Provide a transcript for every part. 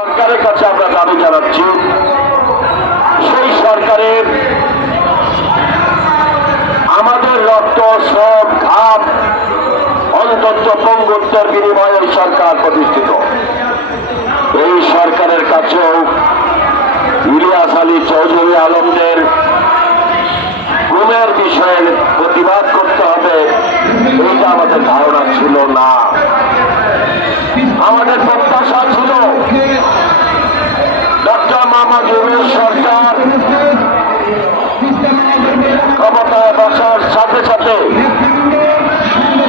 সরকারের কাছে আমরা দাবি জানাচ্ছি, সেই সরকারের আমাদের রক্ত, শ্রম ঘাম অন্তত পঙ্গুত্বের বিনিময়ে এই সরকার প্রতিষ্ঠিত। এই সরকারের কাছেও ইলিয়াস আলী চৌধুরী আলমদের গুমের বিষয়ে প্রতিবাদ করতে হবে এইটা আমাদের ধারণা ছিল না। আমাদের প্রত্যাশা ছিল মোহাম্মদ সরকার। সাথে সাথে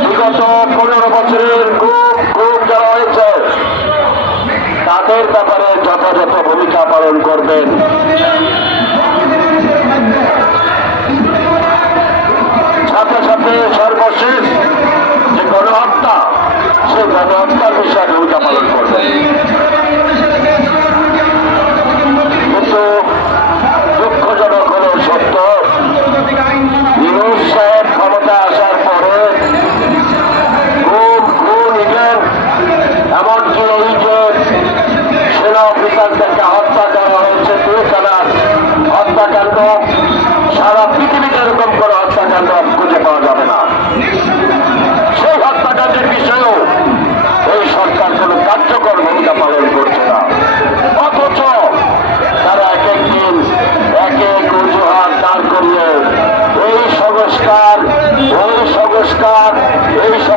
বিগত পনেরো বছরের খুব খুব যারা হয়েছে, তাদের ব্যাপারে যথাযথ ভূমিকা পালন করবেন। সাথে সাথে সর্বশেষ যে গণহত্যা সেই গণহত্যার বিষয়ে ভূমিকা পালন করবেন।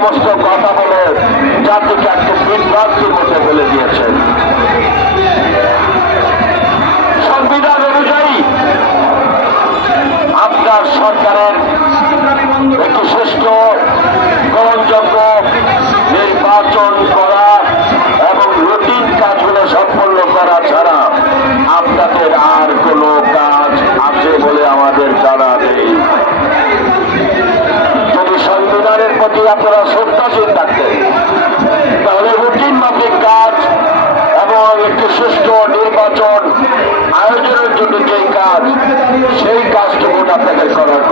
সমস্ত কথা বলে জাতিকে একটা বিভ্রান্তির মধ্যে ফেলে দিয়েছেন। সংবিধান অনুযায়ী আপনার সরকারের একটি সুষ্ঠু গ্রহণযোগ্য নির্বাচন করা এবং রুটিন কাজগুলো সম্পন্ন করা ছাড়া আপনাদের আর কোনো কাজ আছে বলে আমাদের জানা প্রতি আপনারা শ্রদ্ধাশীল থাকতেন তাহলে রুটিন মাফিক কাজ এবং একটি সুষ্ঠু নির্বাচন আয়োজনের জন্য যে কাজ, সেই কাজটুকু আপনাদের করার